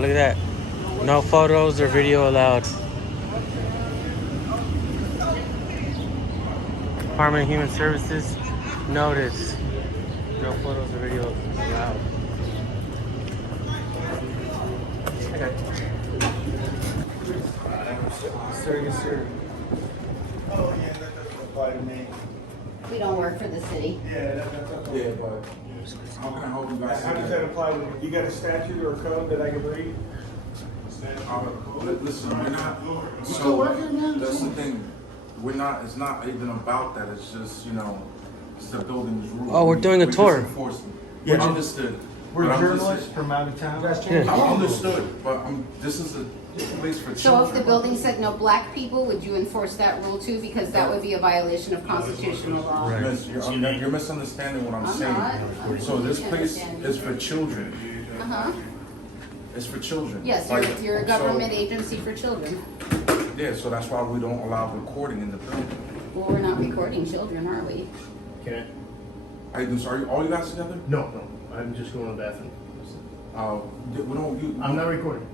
Look at that. No photos or video allowed. Department of Human Services, notice. No photos or videos allowed. Okay. Sir, yes, sir. Oh, yeah, that doesn't apply to me. We don't work for the city. Yeah, that's okay. Yeah, but how can I help you guys? How does that apply to, you got a statute or a code that I can read? Listen, we're not. So that's the thing. We're not. It's not even about that. It's just it's the building's rules. Oh, we're doing a tour. Just enforce them. Yeah. I understood. We're But I'm just journalists saying- from out of town. Yeah. I understood, but this is a place for So children. if the building said no black people, would you enforce that rule too? Because that would be a violation of constitutional law. Right. Miss, you're misunderstanding what I'm saying. not. So this I'm place understanding. is for children. Uh-huh. It's for children. Yes, Like, you're a so- government agency for children. Yeah, so that's why we don't allow recording in the building. Well, we're not recording children, are we? Can I? Are you all you guys together? No. I'm just going to the bathroom. We don't. I'm not recording.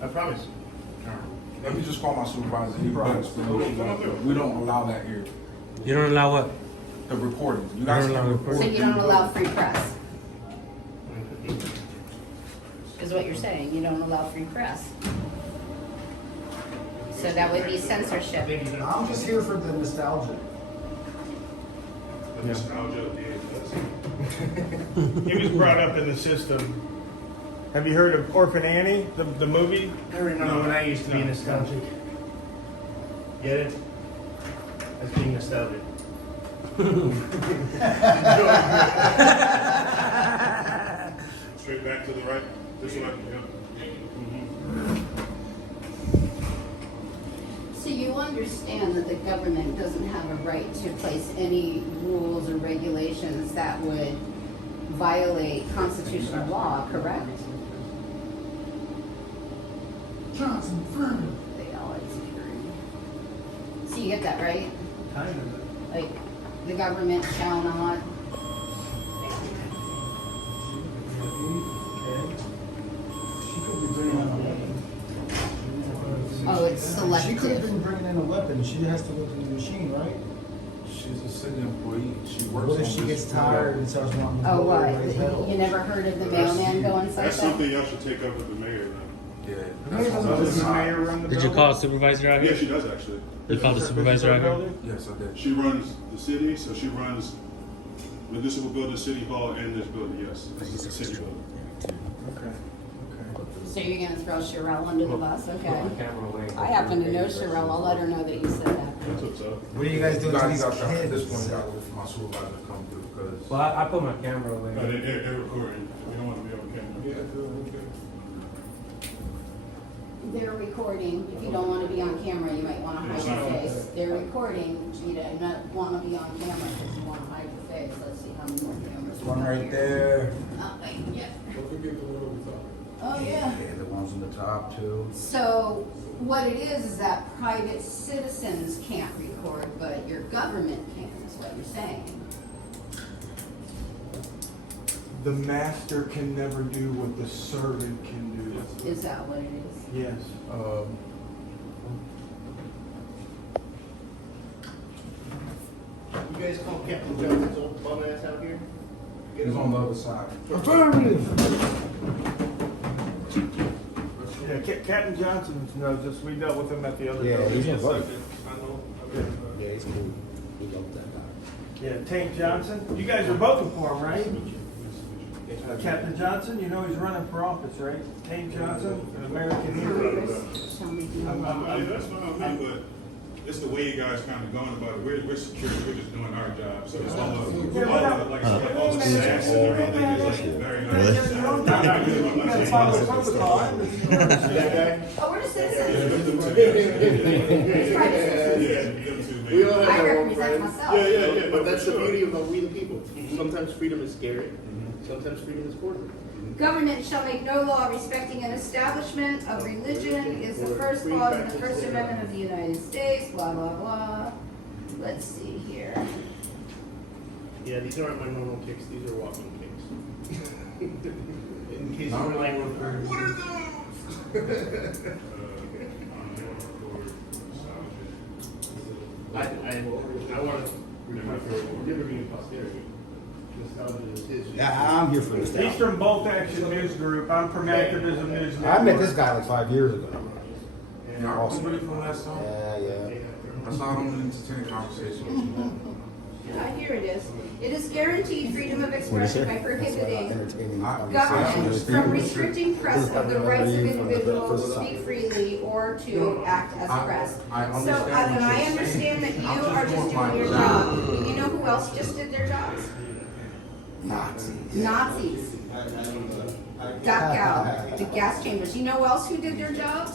I promise. Let me just call my supervisor. He probably we don't allow that here. You don't allow what? The recording. You guys don't can allow record. So you don't allow free press, is what you're saying. You don't allow free press. So that would be censorship. I'm just here for the nostalgia. He was brought up in the system. Have you heard of Orphan Annie, the movie? I remember when I used to be nostalgic. Get it? That's being nostalgic. Straight back to the right. This way. So you understand that the government doesn't have a right to place any rules or regulations that would violate constitutional law, correct? Johnson, affirmative. They always agree. So you get that, right? Kind of. Like, the government shall not. She could be bringing in a weapon. Oh, it's She could have selective. been bringing in a weapon. She has to look in the machine, right? She's a city employee. She works. What if on she this gets tired and starts wanting to Oh, go what? everybody's head off? You never heard of the mailman going That's like something that? y'all should take up with the mayor. Yeah. mayor doesn't So does the That's mayor run the Did you building? call a supervisor out Yeah, here? she does actually. You called the supervisor out here? Yes, I did. She runs the city, so she runs municipal building, city hall, and this building. Yes, this is a city building. Okay. So you're gonna throw Sherelle under the bus? Okay. Camera away. I happen to know Sherelle. I'll let her know that you said that. That's what's up. What are you guys You doing to guys these got to, at this point, kids? got to wait for my supervisor to come through because. Well, I put my camera No, away. they're recording. We don't want to be on camera. Yeah, okay. They're recording. If you don't want to be on camera, you might want to hide your face. They're recording. You don't not want to be on camera because you want to hide your face. Let's see how many more cameras. One right there. Oh, wait, yeah. Don't forget the one on the top. Oh, yeah. Yeah, the ones on the top too. So what it is that private citizens can't record, but your government can, is what you're saying. The master can never do what the servant can do. Is that what it is? Yes. You guys call Captain Johnson's old bum ass out here? Get He's him on the other side. Affirmative. Yeah, Captain Johnson knows this. We dealt with him at the other. Yeah, building. he's my buddy. Yeah, he's cool. We love that guy. Yeah, Tank Johnson. You guys are voting for him, right? Captain Johnson, you know he's running for office, right? Tank Johnson, an American hero. Shall we do- That's what I mean, but it's the way you guys kind of going about it. We're security. We're just doing our job. So it's all the sass and everything is like very nice. You gotta follow protocol. I understand. that guy? Oh, we're the Yeah, citizens. them two. Private citizens. Yeah, them two, We all man. have I our own represent friends. myself. Yeah, but that's the beauty of we the people. Sometimes freedom is scary. Sometimes freedom is important. Government shall make no law respecting an establishment of religion is the first clause in the First Amendment of the United States, blah, blah, blah. Let's see here. Yeah, these aren't my normal kicks. These are walking kicks. case Not we're like, all of what are those? I want to remember for liberty and posterity. Nostalgia is his. Yeah, I'm here for this. He's from Bolt Action News Group. I'm from Activism News Network. I met this guy like 5 years ago. Yeah, I was ready from last time. Yeah. That's why I don't entertain conversations. I hear it is. It is guaranteed freedom of expression by prohibiting Entertaining government from restricting press of the rights of individuals to speak freely or to act as press. I So, understand what and I you're understand saying. that you I'm just are just doing my doing your job. job. You know who else just did their jobs? Nazis. Dachau, the gas chambers. You know who else who did their jobs?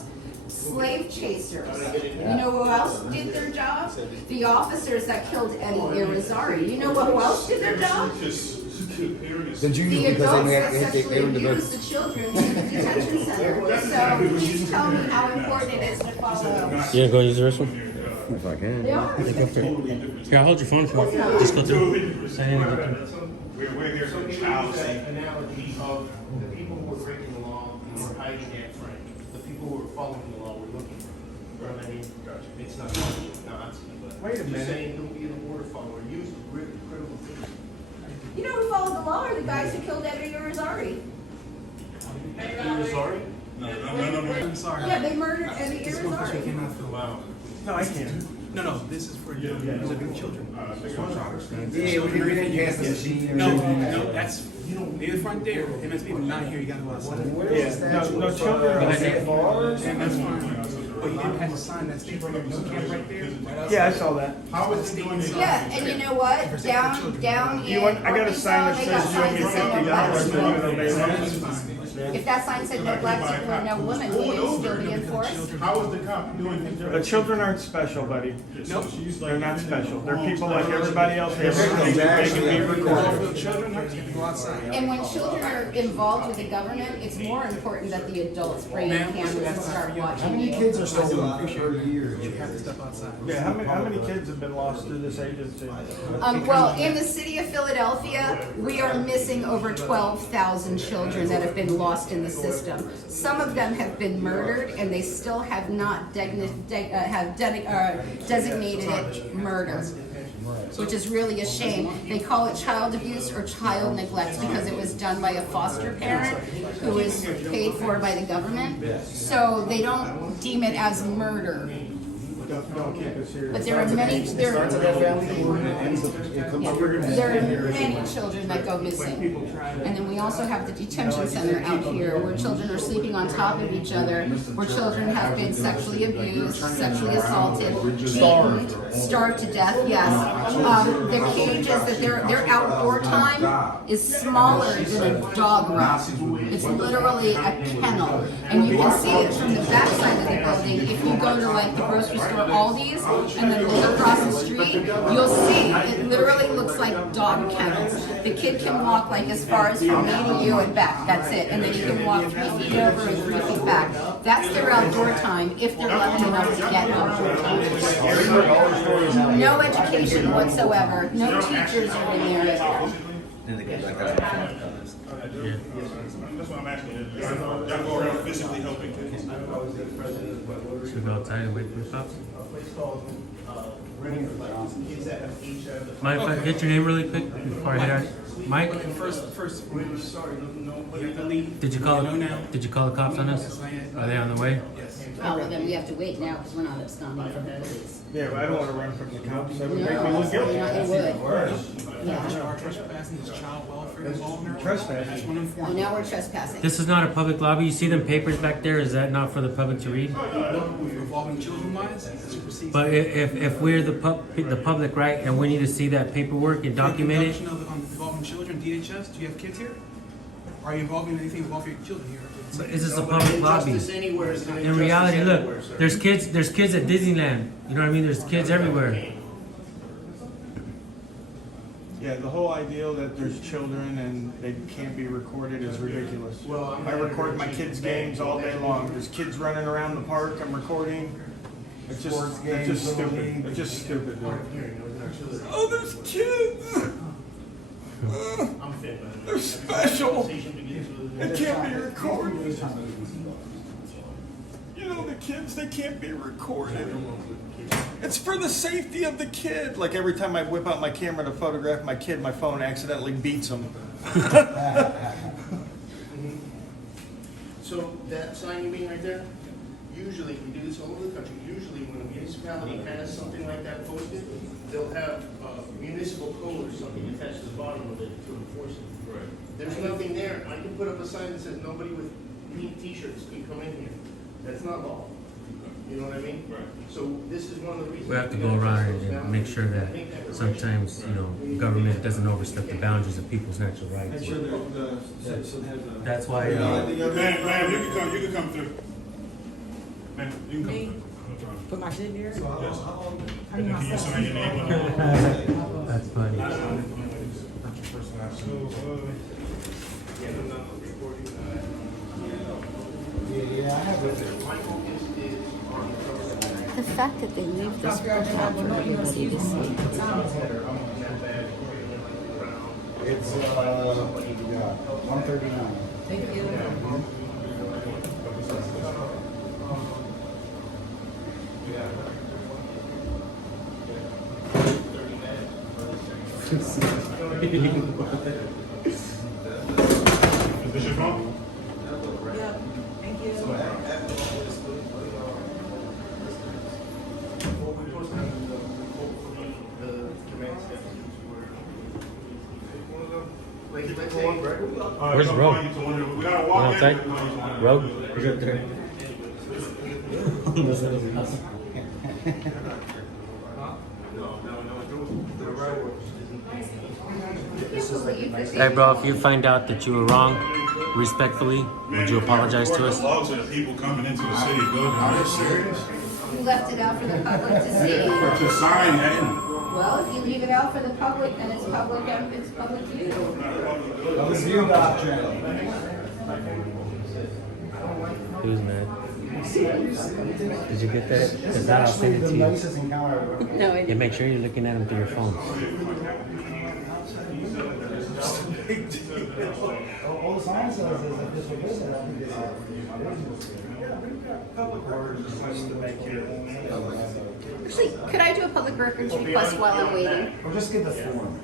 Slave chasers. You know who else did their jobs? The officers that killed Eddie Irizarry. You know who else did their job? Then you The because adults they that were sexually in the abuse the children in the detention center. So please tell me how important it is to follow. You gonna go use the restroom? If I can. They are. Here, I'll hold your phone for you. Just go through. Say anything. We're here for So child that safety. analogy of the people who were breaking the law and were hiding Anne Frank, the people who were following the law were looking for them. You know what I mean? It's not Nazi, but Wait a just minute. saying don't be an order follower, use critical thinking. You know who followed the law are the guys who killed Eddie Irizarry. You're sorry? No. I'm sorry. Yeah, they murdered Eddie This is one question we Irizarry. cannot fill out. No, I can't. No, this is for you. Living children. Yeah, we didn't pass the machine. No, that's, near the front there. MSP, but not here, you gotta go outside. Yeah, no children. And that's fine. But you didn't pass a sign that's there, no camp right there. Right outside. Yeah, I saw that. How is he doing this? Yeah, and you know what? Down You in want? I got a sign Arkansas, that they got says you owe me signs that say no $50 black for children. doing it. If that sign said no black children or no women, would it still be enforced? How is the cop doing his job? The children aren't special, buddy. Nope. They're not special. They're people like everybody else. They can be recorded. Children, you have to go outside. And when children are involved with the government, it's more important that the adults bring in cameras and start How watching many you. kids are stolen per year? You have to step outside. Yeah, how many kids have been lost through this agency? Well, in the city of Philadelphia, we are missing over 12,000 children that have been lost in the system. Some of them have been murdered, and they still have not designated it murder, which is really a shame. They call it child abuse or child neglect because it was done by a foster parent who is paid for by the government. So they don't deem it as murder. Don't keep us here. But there are many, there are There many children that go missing. And then we also have the detention center out here where children are sleeping on top of each other, where children have been sexually abused, sexually assaulted, beaten, starved to death, yes. The cages that their outdoor time is smaller than a dog run. It's literally a kennel. And you can see it from the backside of the building. If you go to like the grocery store Aldi's and then look across the street, you'll see it literally looks like dog kennels. The kid can walk like as far as from me to you and back, that's it. And then he can walk 3 feet over and 3 feet back. That's their outdoor time, if they're lucky enough to get outdoor time. No education whatsoever, no teachers are in there at all. That's what I'm asking. Y'all go around physically helping kids. Should we go outside and wait for the cops? A place called, Ring Reflect, kids that have HIV. Mind if I get your name really quick before I hit our Mike? First, we're sorry, no, we have to leave. Did you call? No, now. Did you call the cops on us? Are they on the way? Yes. Oh, well, then we have to wait now because we're not absconding from the police. Yeah, but I don't want to run from the cops. That would No, make me look guilty. it would. Yeah. Our trespassing is child welfare involved. Trespassing. That's one of Oh, now we're trespassing. This is not a public lobby. You see them papers back there? Is that not for the public to read? involving children wise. Supersedes. But if we're the public, right, and we need to see that paperwork and document it, Introduction of involving children, DHS. Do you have kids here? Are you involving anything involving children here? but is this a public lobby? Injustice anywhere is an In injustice reality, everywhere, look, sir. there's kids at Disneyland. You know what I mean? There's kids everywhere. Yeah, the whole ideal that there's children and they can't be recorded is ridiculous. Well, I'm I record my kids' games all day long. There's kids running around the park, I'm recording. It's just stupid. It's just stupid, dude. Oh, there's kids. I'm fit, man. They're special. Yeah, It can't be recorded. You know, the kids, they can't be recorded. It's for the safety of the kid. Like every time I whip out my camera to photograph my kid, my phone accidentally beats him. So that sign you mean right there, usually, we do this all over the country, usually when a municipality has something like that posted, they'll have municipal code or something attached to the bottom of it to enforce it. Right. There's nothing there, I can put up a sign that says nobody with pink t-shirts can come in here. That's not law. You know what I mean? Right. So this is one of the reasons. We have to go around and make sure that sometimes, you know, government doesn't overstep the boundaries of people's natural rights. Make sure the citizen has a. That's why, Ma'am, you can come through. Ma'am, you can come through. Put my shit there? Yes. And then can you sign your name on it? that's funny. Yeah, I have it. The fact that they leave this work out for everybody to see. It's, what do you got? 139. Thank you. Is this your phone? Yeah, thank you. Well, we post them in the report for the command statutes where. Like, let's say. Where's the road? We gotta walk in. Outside? Road? Is it there? Hey bro, if you find out that you were wrong, respectfully, would you apologize to us? Laws of the people coming into the city building. Are you serious? You left it out for the public to see. To sign that. Well, if you leave it out for the public, then it's public use. That was your doctrine. Who's mad? Did you get that? Because I'll send it to The you. nicest encounter I've ever had. No, I Yeah, didn't. make sure you're looking at them through your phone. All the sign says is if this were business, I think this Public words just to make it. Actually, could I do a public records request while I'm waiting? Or just get the form.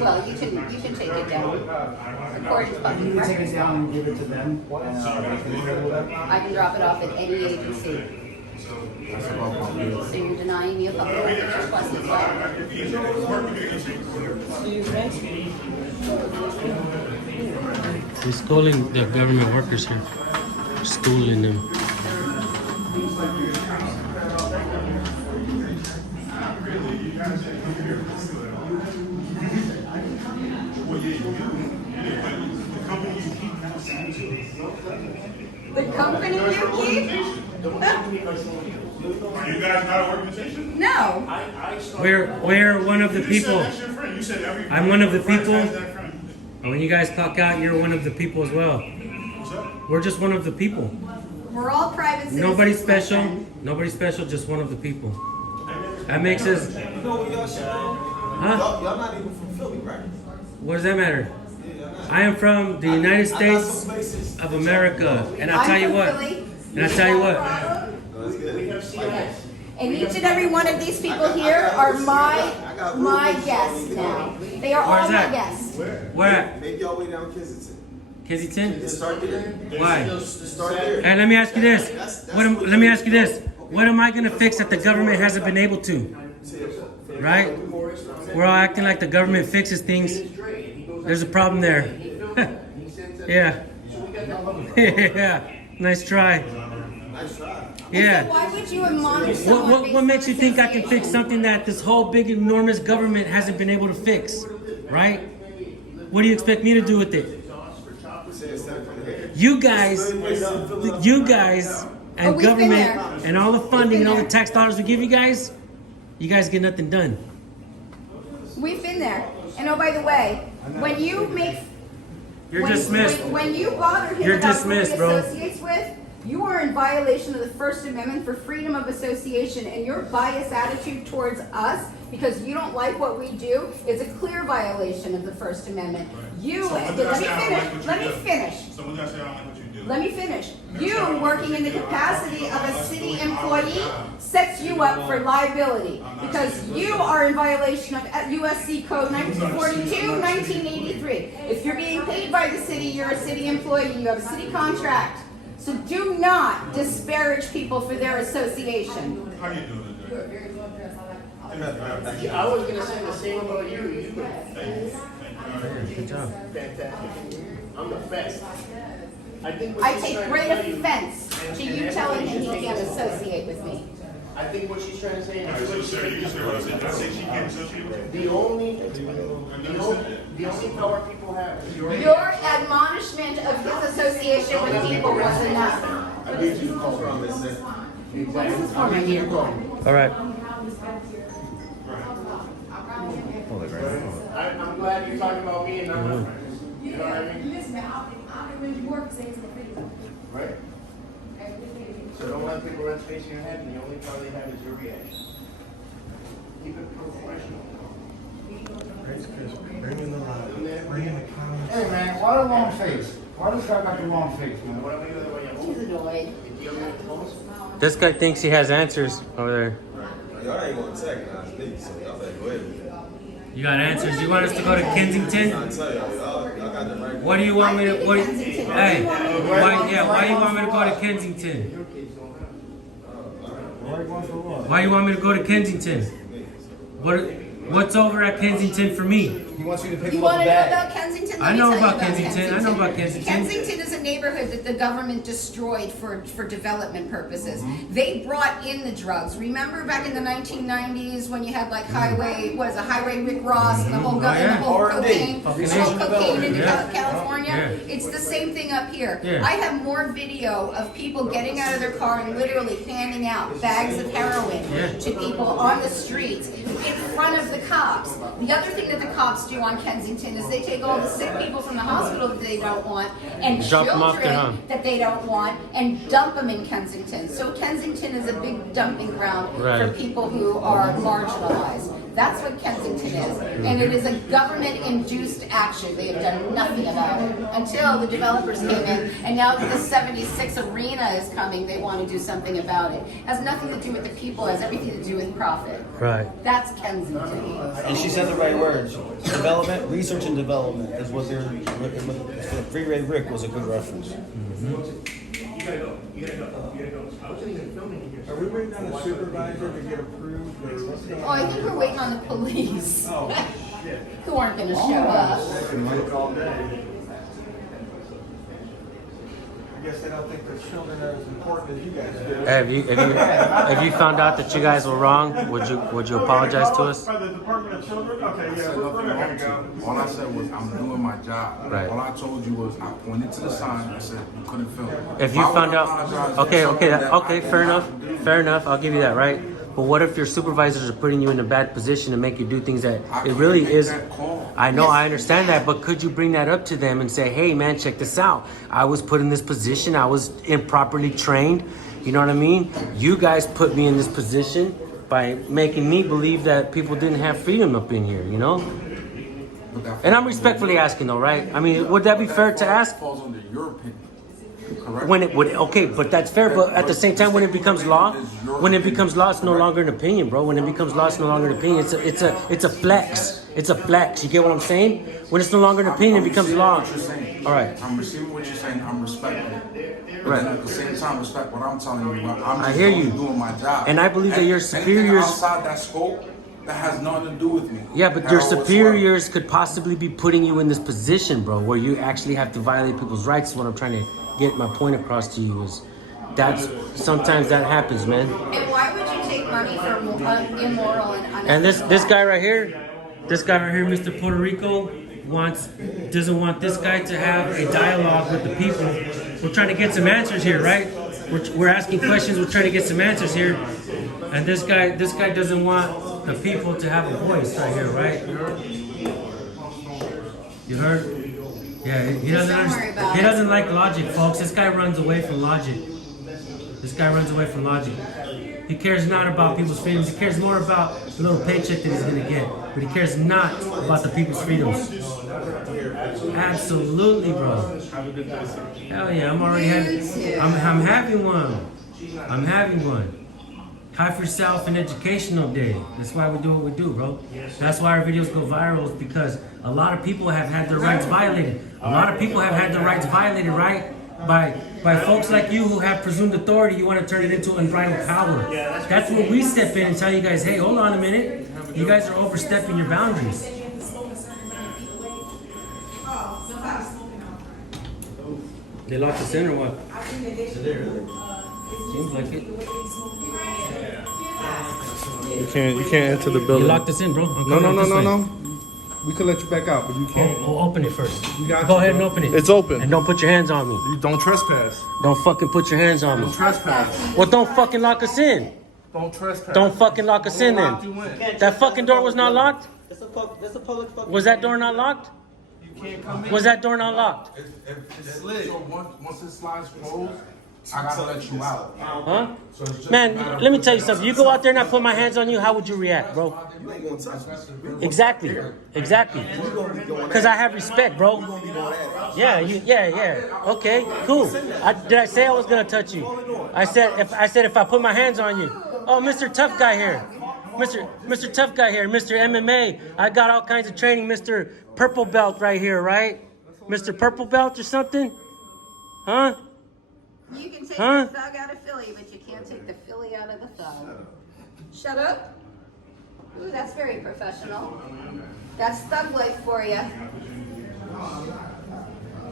Well, you can take it down. Record as You public can take it records. down and give it to them, and they can deal with it. I can drop it off at any agency. So you're denying me a public records request as well? He's schooling the government workers here. Schooling them. The company you keep? Are you guys not an organization? No. We're one of the You said people. that's your friend. You said every. I'm one of the friend people. has that friend. And when you guys clock out, you're one of the people as well. What's up? We're just one of the people. We're all private citizens. Nobody my special. friend. Nobody special. Just one of the people. That makes us. You know what y'all should know? Huh? Y'all not even from Philly, right? What does that matter? I am from the United States of America, and I'll I'm tell you from what. Philly. And I'll tell you what. And each and every one of these people here are my guests now. They are all Where's my that? guests. Where at? Make y'all way down Kensington. Kensington? Start there. Why? Start there. And let me ask you this. Let me ask you this. What am I gonna fix that the government hasn't been able to? Right? We're all acting like the government fixes things. There's a problem there. Yeah. Yeah. Nice try. Yeah. Why would you admonish someone? What makes you think I can fix something that this whole big enormous government hasn't been able to fix? Right? What do you expect me to do with it? You guys and Oh, we've been government there. and all the funding been and all the there. tax dollars we give you guys get nothing done. We've been there. And oh, by the way, when you make You're dismissed. when you bother him You're about dismissed, who he bro. associates with, You are in violation of the First Amendment for freedom of association, and your biased attitude towards us because you don't like what we do is a clear violation of the First Amendment. You, So when did I say I don't like what you let me do? finish. So when did I say I don't like what you do? Let me finish. You, working in the capacity of a city employee, sets you up for liability because you are in violation of USC Code 1942, 1983. If you're being paid by the city, you're a city employee, you have a city contract. So do not disparage people for their association. How you doing today? I was gonna say the same about you. You could. Good job. Fantastic. I'm the best. I think what I she's take trying to great tell you- offense to you telling him he can't associate with me. I think what she's trying to say All right, so sir, you just heard what I said. Did I say she can't associate with you? the only power people have is your. Your admonishment of his association with people was enough. I need you to call her on this. This is for my dear. All right. I'm glad you're talking about me and not my friends. You know what I mean? Right? So don't let people run space in your head, and the only power they have is your reaction. Keep it professional. Hey man, why the long face? Why this guy got the long face, man? What am I doing the way I'm He's annoyed. If you have close, This guy thinks he has answers over there. Y'all ain't gonna tag me, I think, so y'all better go ahead. You got answers? You want us to go to Kensington? I tell y'all got the right. What do you want me to? What? Kensington. Hey, why you want me to go to Kensington? Why you want me to go to Kensington? What's over at Kensington for me? He wants you to pick You him up want a to know bag. about Kensington? Let I me know tell you about Kensington. I know about Kensington. Kensington is a neighborhood that the government destroyed for development purposes. They brought in the drugs. Remember back in the 1990s when you had like Highway Rick Ross and the whole, yeah. and the whole cocaine, Fucking the whole Asian cocaine into Yeah. California? Yeah. It's the same thing up here. Yeah. I have more video of people getting out of their car and literally handing out bags of heroin Yeah. to people on the streets in front of the cops. The other thing that the cops do on Kensington is they take all the sick people from the hospital that they don't want and Drop 'em off there, huh? children that they don't want and dump them in Kensington. So Kensington is a big dumping ground for Right. people who are marginalized. That's what Kensington is. And it is a government-induced action. They have done nothing about it until the developers came in. And now that the 76 arena is coming, they want to do something about it. It has nothing to do with the people. It has everything to do with profit. Right. That's Kensington. And she said the right words. Development, research and development is what they're, Freeway Rick was a good reference. you gotta go. You gotta go. You gotta go. I wasn't even filming in here. Are we waiting on the supervisor to get approved, or what's going Oh, I think we're waiting on the police. Oh, Who aren't gonna show up. They can wait all day. I guess they don't think their children are as important as you guys do. Have you found out that you guys were wrong? Would you apologize to us? By the Department of Children? Okay, I yeah, said we're nothing not wrong gonna to you. go. All I said was I'm doing my job. Right. All I told you was I pointed to the sign. I said you couldn't film. If you Why would found I out, apologize for okay, something that I did fair not enough, do? fair enough. I'll give you that, right? But what if your supervisors are putting you in a bad position to make you do things that I it can't really make is? that call. I know, I understand that, but could you bring that up to them and say, hey man, check this out. I was put in this position. I was improperly trained. You know what I mean? You guys put me in this position by making me believe that people didn't have freedom up in here, you know? But that And I'm respectfully asking though, right? I mean, would that be fair to ask? falls under your opinion. Correct? When it would, okay, but that's fair. But at the same time, when it becomes law, it's no longer an opinion, bro. When it becomes law, it's no longer an opinion. It's a flex. It's a flex. You get what I'm saying? When it's no longer an opinion, it becomes law. What you're saying. All right. I'm receiving what you're saying. I'm respecting it. But Right. then at the same time, respect what I'm telling you. I'm I just hear only you. doing my job. And I believe that your Anything superiors- outside that scope, that has nothing to do with me. Yeah, but At your all whatsoever. superiors could possibly be putting you in this position, bro, where you actually have to violate people's rights. Is what I'm trying to get my point across to you is that's sometimes that happens, man. And why would you take money for immoral and unethical? And this guy right here, Mr. Puerto Rico, doesn't want this guy to have a dialogue with the people. We're trying to get some answers here, right? We're asking questions. We're trying to get some answers here. And this guy doesn't want the people to have a voice right here, right? You heard? Yeah, he doesn't. Don't worry about He it. doesn't like logic, folks. This guy runs away from logic. This guy runs away from logic. He cares not about people's freedoms. He cares more about the little paycheck that he's gonna get. But he cares not about the people's freedoms. Absolutely, bro. Hell yeah, I'm already having. I'm having one. I'm having one. Have yourself an educational day. That's why we do what we do, bro. That's why our videos go viral, is because a lot of people have had their rights violated. A lot of people have had their rights violated, right? By folks like you who have presumed authority. You want to turn it into unbridled power. That's where we step in and tell you guys, hey, hold on a minute. You guys are overstepping your boundaries. They locked us in or what? Seems like it. You can't enter the You building. locked us in, bro. I'm No, coming no, this no, way. no. We could let you back out, but you can't. Well, open it first. got Go you, ahead and bro. open it. It's open. And don't put your hands on me. You don't trespass. Don't fucking put your hands on me. Don't trespass. Well, don't fucking lock us in. Don't trespass. Don't fucking lock us in Lock you then. in. That fucking door was not locked? That's a public fucking. Was that door not locked? You can't come in. Was that door not locked? So once it slides closed, I gotta let you out. Huh? So it's just Man, a matter of- let me tell you something. You go out there and I put my hands on you, how would you react, bro? You ain't gonna touch me. Exactly. Exactly. Because I have respect, bro. Yeah, yeah. Okay, cool. Did I say I was gonna touch you? I said if I put my hands on you. Oh, Mr. Tough Guy here. Mr. Tough Guy here. Mr. MMA. I got all kinds of training. Mr. Purple Belt right here, right? Mr. Purple Belt or something? Huh? You can take Huh? the thug out of Philly, but you can't take the Philly out of the thug. Shut up. Ooh, that's very professional. That's thug life for you.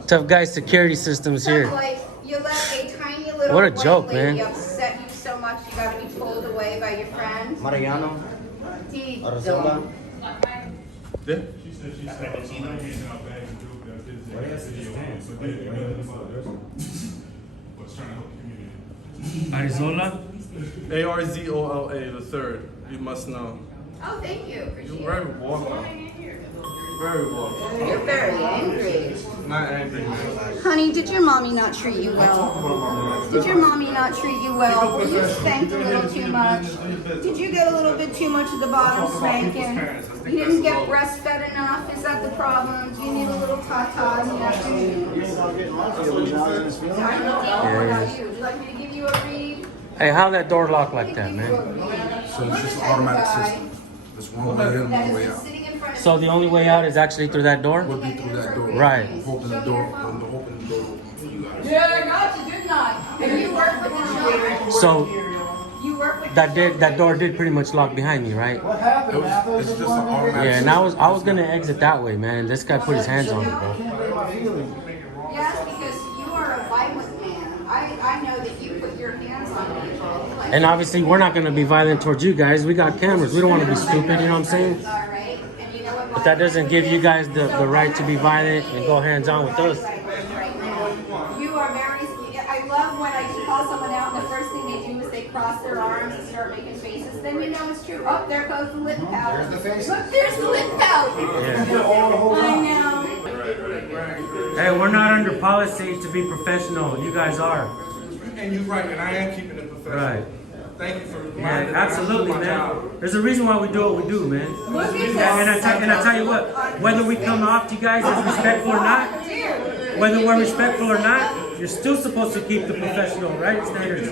Tough Guy security systems Thug here. life. You let a tiny little What a white joke, lady man. upset you so much you gotta be pulled away by your friends. Mariano, Gee, Arzola. don't. She said somebody getting out bag and dope that this but they was trying to help the community. Arizola? ARZOLA, the third. You must know. Oh, thank you. Appreciate You're it. very welcome. Very welcome. You're very angry. Not angry. Honey, did your mommy not treat you well? Did your mommy not treat you well? Were you spanked a little too much? Did you get a little bit too much of the bottom spanking? You didn't get breastfed enough? Is that the problem? Do you need a little tata in the afternoon? I don't know about you. Would you like me to give you a read? Hey, how that door locked like that, man? So it's just an automatic system. There's one way in, That one is way just out. sitting in front of So the only way out is actually through that door? Would be through that door. Right. Hoping the door, open the door for you guys. Yeah, I got you, didn't I? And you work with the children. So You work with that door did pretty much lock behind me, right? It's just an automatic Yeah, and system. I was gonna exit that way, man. This guy put his hands on me, bro. Yes, because you are a violent man. I know that you put your hands on me. Like, And obviously we're not gonna be violent towards you guys. We got cameras. We don't want to be stupid, you know what I'm saying? all right. And you know what? But that doesn't give you guys the right to be violent and go hands on with us. Right now. You are very. I love when I call someone out and the first thing they do is they cross their arms and start making faces. Then you know it's true. Oh, there goes the lip pout. Look, there's the lip pout. I know. Hey, we're not under policy to be professional. You guys are. And you're right, and I am keeping it professional. Right. Thank you for Yeah, reminding me. absolutely, My man. job. There's a reason why we do what we do, man. Look at this. And I tell you what, whether we come off to you guys as respectful or not, whether we're respectful or not, you're still supposed to keep the professional, right, standards.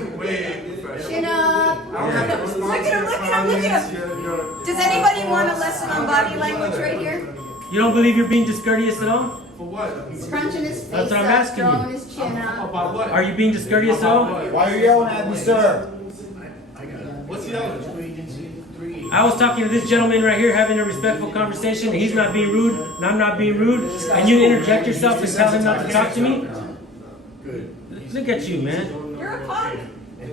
Chin up. Look at him, look at him, look at him. Does anybody want a lesson on body language right here? You don't believe you're being discourteous at all? For what? He's crunching his face That's what I'm up, asking you. throwing his chin up. About what? Are you being discourteous at all? Why are you yelling at me, sir? What's yelling? I was talking to this gentleman right here having a respectful conversation, and he's not being rude, and I'm not being rude, and you interject yourself and tell him not to talk to me? Look at you, man. You're a punk.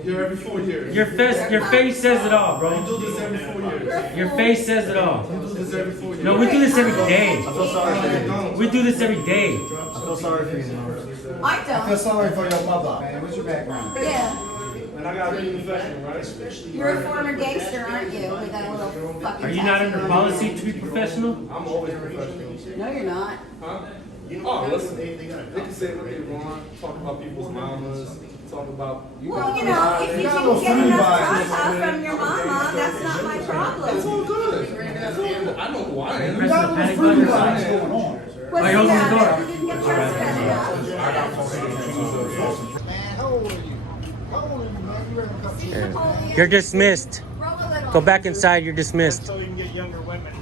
You're every 4 years. Your face says it all, You bro. do this every 4 years. Your face says it all. You do this every 4 years. No, we do this every day. I feel sorry for you. We do this every day. I feel sorry for you, man. I I feel don't. sorry for your mother. Man, what's your background? Yeah. And I gotta be professional, right? You're a former gangster, aren't you? With that little fucking Are you not tattoo under on policy to be professional? I'm always professional. No, you're not. Huh? You know, Oh, listen, they got a they can say what they want, talk about people's mamas, talk about. Well, you know, if you didn't get enough tata from your mama, that's not my problem. It's all good. I know who I am. Press the panic button or something. What's Wait, the open the matter? door. You didn't get yours fed enough. Man, how old are you? How old are you, man? You ready to come to Yeah. You're dismissed. Go back inside. You're dismissed. So we can get younger women.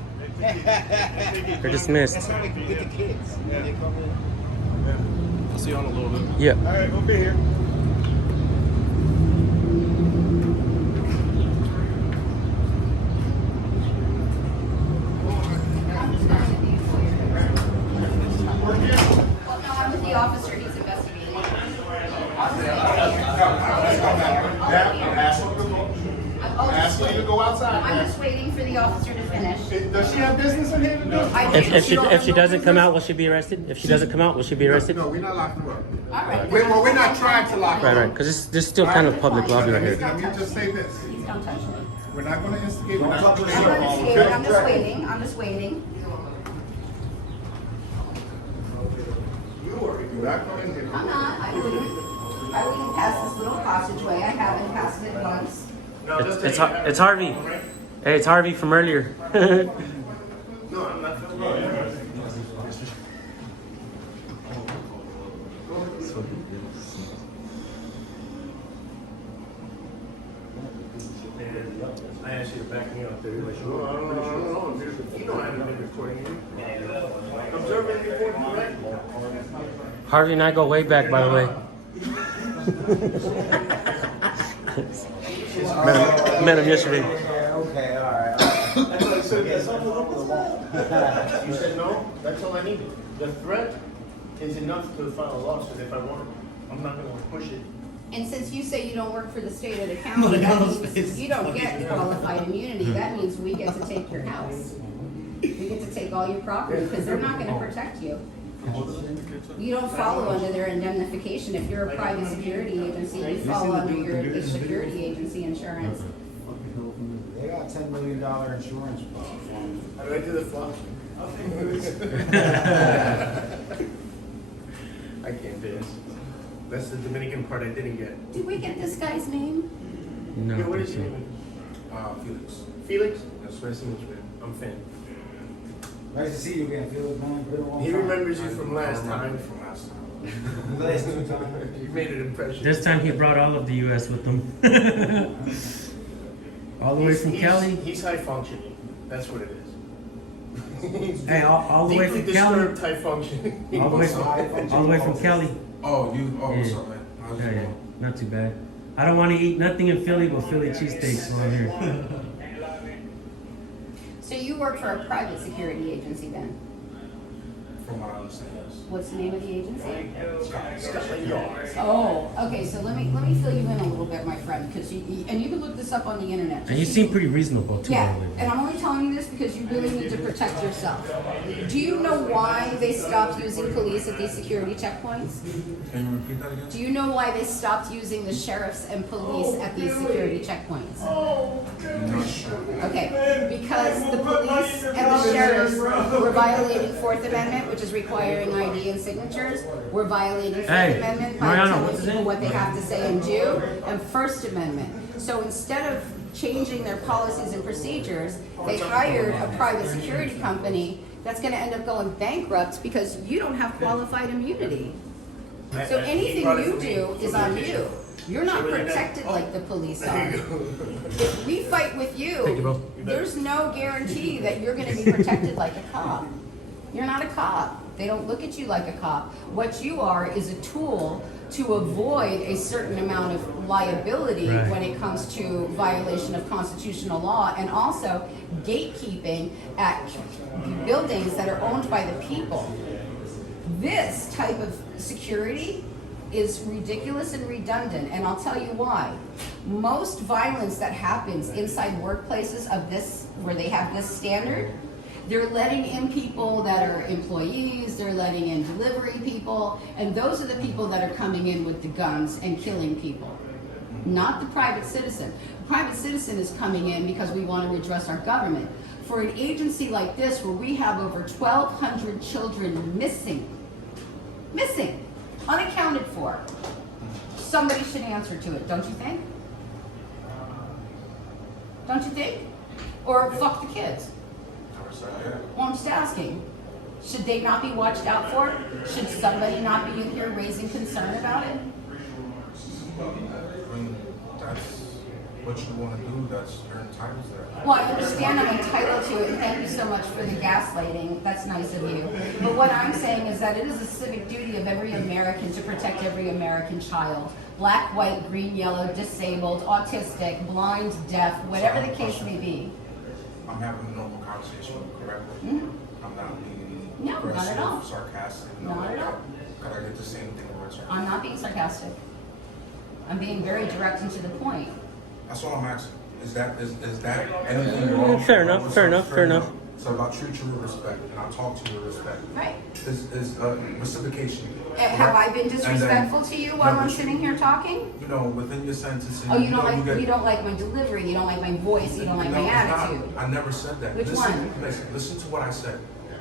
You're dismissed. That's how they can get the kids. When they come in. I'll see you on a little bit. Yeah. All right, we'll be here. Well, no, I'm with the officer, he's investigating. Ask her to go outside. I'm just waiting for the officer to finish. Does she have business in here to do? I do. If she doesn't come out, will she be arrested? If she doesn't come out, will she be arrested? No, we're not locking her up. All right. Well, we're not trying to lock her Right, up. right. Because this is still kind of public lobby right here. Let me just say this. Please don't touch me. We're not gonna instigate, we're not gonna I'm not instigating, I'm just waiting, I'm just waiting. You're not going in here. I'm not, I wouldn't pass this little passageway, I haven't passed it once. It's Harvey. Hey, it's Harvey from earlier. No, I'm not. I asked you to back me up there. You're like, no, I don't know. You know I haven't been recording you. Observing report, correct? Harvey and I go way back, by the way. Met him yesterday. Okay, all right. That's what I said. You said no? That's all I needed. The threat is enough to file a lawsuit if I want it. I'm not gonna push it. And since you say you don't work for the state or the county, that means you don't get qualified immunity, that means we get to take your house. We get to take all your property, because they're not gonna protect you. You don't follow under their indemnification. If you're a private security agency, you fall under your security agency insurance. They got $10 million insurance fund. How do I do the flush? I can't do this. That's the Dominican part I didn't get. Did we get this guy's name? No. Yeah, what is your name? Felix. Felix? That's nice to meet you, man. I'm Finn. Nice to see you again, Felix, man. Been a long He time. remembers you from last time. From last time. The last 2 times. You made an impression. This time he brought all of the U.S. with him. All the way from Cali. He's high functioning. That's what it is. Hey, all the way Deeply from Cali. disturbed high functioning. All the way from Cali. Oh, what's Yeah. up, man? How's Yeah, it yeah, going? not too bad. I don't want to eat nothing in Philly but Philly cheesesteaks while I'm here. So you work for a private security agency then? From what I understand, yes. What's the name of the agency? Scotland Yard. Oh, okay, so let me fill you in a little bit, my friend, because you can look this up on the internet. And you seem pretty reasonable too. Yeah, by the way. and I'm only telling you this because you really need to protect yourself. Do you know why they stopped using police at these security checkpoints? Can you repeat that again? Do you know why they stopped using the sheriffs and police at these security checkpoints? I'm not sure. Okay, because the police and the sheriffs were violating Fourth Amendment, which is requiring ID and signatures. We're violating Fifth Hey, Amendment by Mariano, telling what's his people name? what they have to say and do, and First Amendment. So instead of changing their policies and procedures, they hired a private security company that's gonna end up going bankrupt because you don't have qualified immunity. So anything you do is on you. You're not protected like the police are. If we fight with Thank you, you, bro. there's no guarantee that you're gonna be protected like a cop. You're not a cop. They don't look at you like a cop. What you are is a tool to avoid a certain amount of liability Right. when it comes to violation of constitutional law and also gatekeeping at buildings that are owned by the people. This type of security is ridiculous and redundant, and I'll tell you why. Most violence that happens inside workplaces of this, where they have this standard, they're letting in people that are employees, they're letting in delivery people, and those are the people that are coming in with the guns and killing people. Not the private citizen. The private citizen is coming in because we want to redress our government. For an agency like this, where we have over 1,200 children missing Missing, unaccounted for. Somebody should answer to it, don't you think? Don't you think? Or fuck the kids. Well, I'm just asking. Should they not be watched out for? Should somebody not be in here raising concern about it? I mean, that's what you want to do. That's you're entitled to that. Well, I understand I'm entitled to it, and thank you so much for the gaslighting. That's nice of you. But what I'm saying is that it is a civic duty of every American to protect every American child. Black, white, green, yellow, disabled, autistic, blind, deaf, whatever the case may be. I'm having a normal conversation, correctly? Mm-hmm. I'm not being No, not at aggressive, all. sarcastic. Not at all. Could I get the same thing in return? I'm not being sarcastic. I'm being very direct and to the point. That's all I'm asking. Is that anything wrong? Fair enough, fair enough, fair enough. So about treat you with respect, and I'll talk to you with respect. Right. Is reciprocation. Have I been And then- disrespectful to you while No, I'm but sitting here talking? You know, within your sentences. Oh, you don't know, like you don't like my delivery, you don't like my voice, you don't like No, my it's not. attitude. I never said that. Which listen, one? Listen to what I said.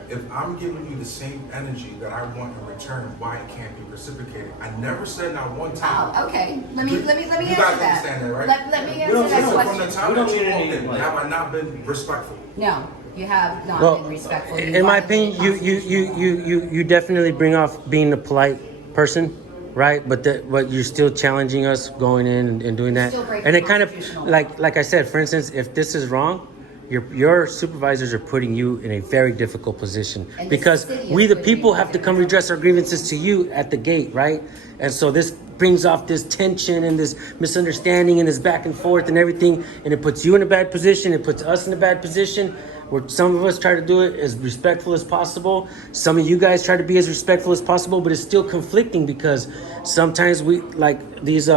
If I'm giving you the same energy that I want in return, why it can't be reciprocated? I never said not one time. Oh, okay. Let me You answer guys that. understand that, right? Let me answer don't that listen From the question. time We don't that you need walked any, in, like- have I not been respectful? No, you have not Well, been respectful. You in my violated opinion, you definitely bring off being a polite person, right? But you're still challenging us going in and doing that. Still breaking And it kind of constitutional. like I said, for instance, if this is wrong, your supervisors are putting you in a very difficult position And the because city is we the putting people you have to there. come redress our grievances to you at the gate, right? And so this brings off this tension and this misunderstanding and this back and forth and everything, and it puts you in a bad position. It puts us in a bad position. Where some of us try to do it as respectful as possible. Some of you guys try to be as respectful as possible, but it's still conflicting because sometimes we like these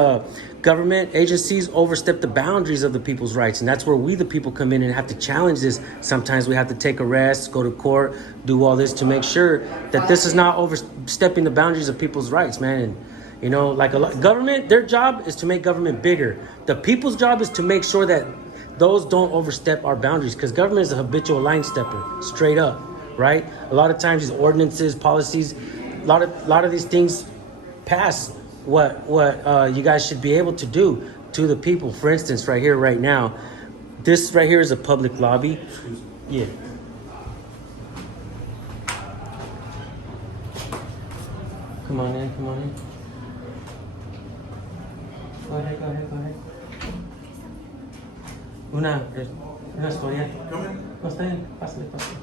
government agencies overstep the boundaries of the people's rights, and that's where we the people come in and have to challenge this. Sometimes we have to take arrests, go to court, do all this to make sure that this is not overstepping the boundaries of people's rights, man. And you know, like government, their job is to make government bigger. The people's job is to make sure that those don't overstep our boundaries, because government is a habitual line stepper, straight up, right? A lot of times these ordinances, policies, a lot of these things pass what you guys should be able to do to the people. For instance, right here, right now, this right here is a public lobby. Yeah. Come on in, come on in. Go ahead, go ahead, go ahead. Una historia. No, está bien, pásale, pásale.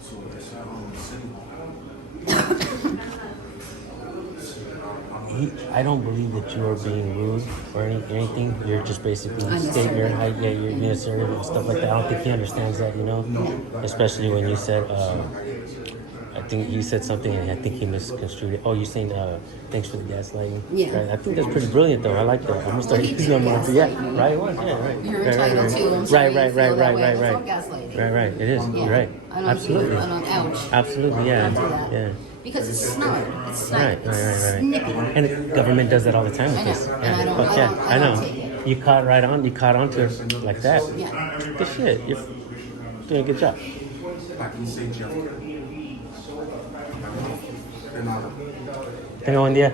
So it's city. I don't believe that you are being rude or anything. You're just basically stating your height, yeah, you're being assertive and stuff like that. I don't think he understands that, you know? Especially when you said, I think you said something and I think he misconstrued it. Oh, you're saying, thanks for the gaslighting? Yeah. Right. I think that's pretty brilliant though. I like that. I'm gonna start using them more. Yeah, right, it was, yeah, right. You're Right, entitled right, to. I'm right. sorry you Right, feel right, that right, way. right, It's right. all gaslighting. Right, right, it is. Yeah. You're right. I don't Absolutely. do it. I don't, ouch. Absolutely, yeah. Don't do that. Yeah. Because it's snide. It's snide. Right, right, It's right, right. snippy. And the government does that all the time with I know, this. and I don't- Fuck I yeah, don't- I I don't know. take it. You caught right on. You caught on to it like that. Yeah. Good shit. You're doing a good job. I can say Jeff. They're not. Tenga buen día.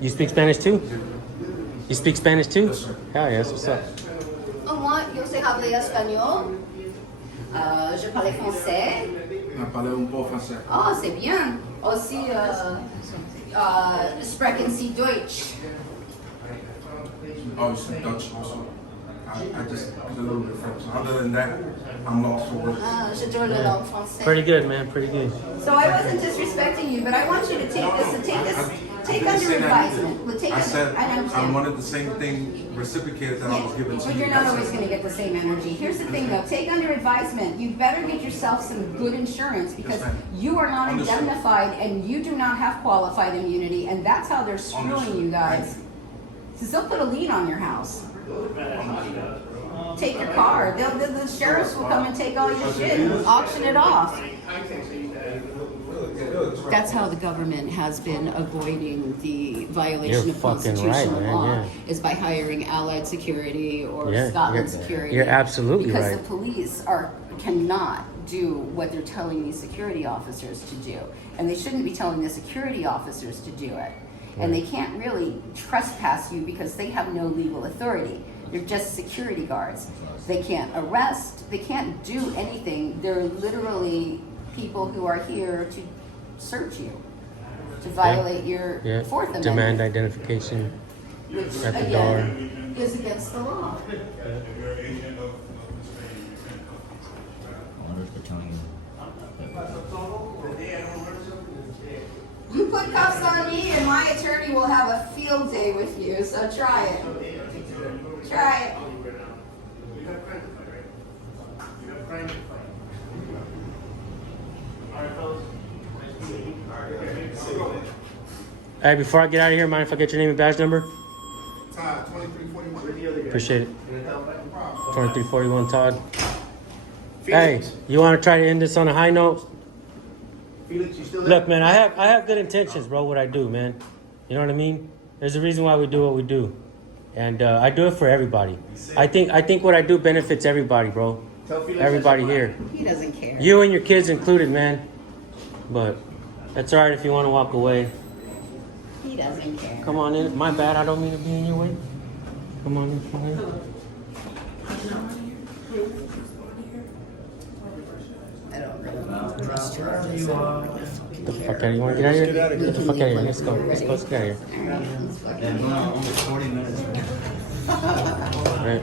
You speak Spanish too? You speak Spanish too? Hell yeah, that's what's up. Moi, yo sais parler espagnol. Je parle français. I parle un po' français. Oh, c'est bien. Aussi, sprechen Sie Deutsch. Oh, it's Dutch also. I just speak a little bit French. Other than that, I'm lost for words. J'adore la langue française. Pretty good, man. Pretty good. So I wasn't disrespecting you, but I want you to take I didn't under say that. advisement. Well, take I said I I understand. wanted the same thing reciprocated that I was given to But you. you're not That's always it. going to get the same energy. Here's the thing, though. Take under advisement. You better get yourself some good insurance because Yes, ma'am. you are not Understood. indemnified and you do not have qualified immunity, and that's how they're screwing Understood. you guys. Since they'll put a lien on your house. Take your car. The sheriffs will come and take all your shit and auction it off. That's how the government has been avoiding the violation You're of fucking constitutional right, man, law, yeah. is by hiring Allied Security or Yeah, Scotland you're- Security. you're absolutely because right. the police cannot do what they're telling these security officers to do, and they shouldn't be telling the security officers to do it. And they can't really trespass you because they have no legal authority. They're just security guards. They can't arrest. They can't do anything. They're literally people who are here to search you, to violate your Yeah, Fourth Amendment, demand identification which at the door. again is against the law. If you're an agent of You put cuffs on me, and my attorney will have a field day with you. So try it. Try it. You have crime to fight, right? You have crime to fight. All right, fellas. Nice to meet you. All right, Hey, before I get out of here, mind if I get your name and badge number? Todd, 2341. Where's the other guy? Appreciate it. Can I tell him back? 2341 Todd. Hey, you want to try to end this on a high note? Felix, you still there? Look, man, I have good intentions, bro. What I do, man. You know what I mean? There's a reason why we do what we do, and I do it for everybody. I think what I do benefits everybody, bro. Tell Felix Everybody that's here. He doesn't care. You and your kids included, man. But that's all right if you want to walk away. He doesn't care. Come on in. My bad. I don't mean to be in your way. Come on in. Come on in. I don't really trust charges. Get the fuck out of here. You want to get out of here? Get the fuck out of here. Let's go. Let's go. Let's get out of here. And almost 40 minutes. All right.